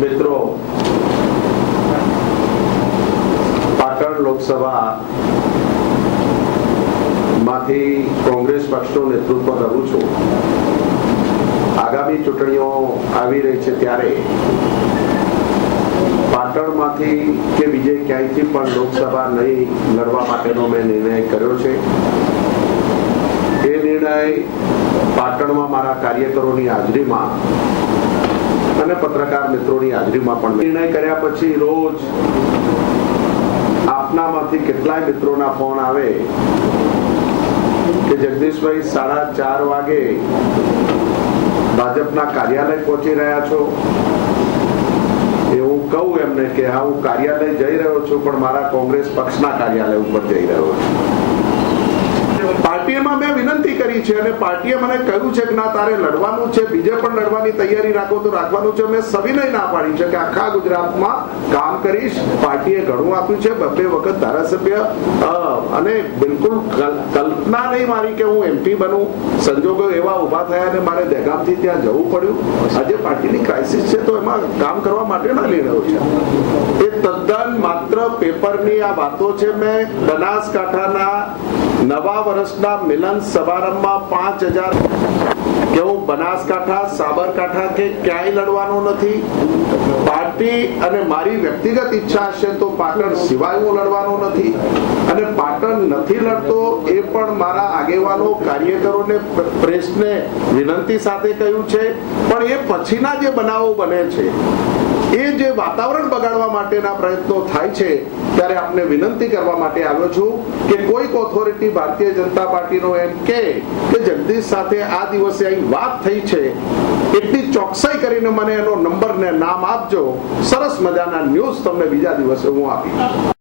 મિત્રો, પાટણ લોકસભા માંથી કોંગ્રેસ પક્ષનું નેતૃત્વ કરું છું. આગામી ચૂંટણીઓ આવી રહી છે ત્યારે પાટણમાંથી કે બીજે ક્યાંયથી પણ લોકસભા નહીં લડવા માટેનો મેં નિર્ણય કર્યો છે. એ નિર્ણય પાટણમાં મારા કાર્યકરોની હાજરીમાં અને પત્રકાર મિત્રોની હાજરીમાં પણ નિર્ણય કર્યા પછી રોજ આપનામાંથી કેટલાય મિત્રોના ફોન આવે કે જગદીશભાઈ 4:30 વાગે ભાજપના કાર્યાલય પહોંચી રહ્યા છો. હું કહું એમને કે હા, હું કાર્યાલય જઈ રહ્યો છું, પણ મારા કોંગ્રેસ પક્ષના કાર્યાલય ઉપર જઈ રહ્યો છું. પાર્ટીમાં મેં વિનંતી કરી છે અને પાર્ટીએ મને કહ્યું છે કે ના, તારે લડવાનું છે, બીજે પણ લડવાની તૈયારી રાખો તો રાખવાનું છે. મેં સવિનય ના પાડી છે કે આખા ગુજરાતમાં કામ કરીશ. પાર્ટીએ ઘણું આપ્યું છે, 2 વખત ધારાસભ્ય, અને બિલકુલ કલ્પના નહીં મારી કે હું MP બનું. સંજોગો એવા ઉભા થયા અને મારે દહેગામથી ત્યાં જવું પડ્યું. આજે પાર્ટીની ક્રાઇસિસ છે તો એમાં કામ કરવા માટેના નિર્ણયો છે. એ તદ્દન માત્ર પેપરની આ વાતો છે. મેં બનાસકાંઠાના નવા વર્ષના મિલન સમારંભમાં 5000 કે હું બનાસકાંઠા, સાબરકાંઠા કે ક્યાંય લડવાનો નથી. પાર્ટી અને મારી વ્યક્તિગત ઈચ્છા હશે તો પાટણ સિવાય હું લડવાનો નથી. અને પાટણ નથી લડતો એ પણ મારા આગેવાનો, કાર્યકરોને, પ્રેસને વિનંતી સાથે કહ્યું છે. પણ એ પછીના જે બનાવો બને છે, એ જે વાતાવરણ બગાડવા માટેના પ્રયત્નો થાય છે, ત્યારે આપને વિનંતી કરવા માટે આવ્યો છું કે કોઈક ઓથોરિટી ભારતીય જનતા પાર્ટીનો એમ કે જગદીશ સાથે આ દિવસે અહીં વાત થઈ છે, એટલી ચોકસાઈ કરીને મને એનો નંબર ને નામ આપજો. સરસ મજાના ન્યૂઝ તમને બીજા દિવસે હું આપીશ.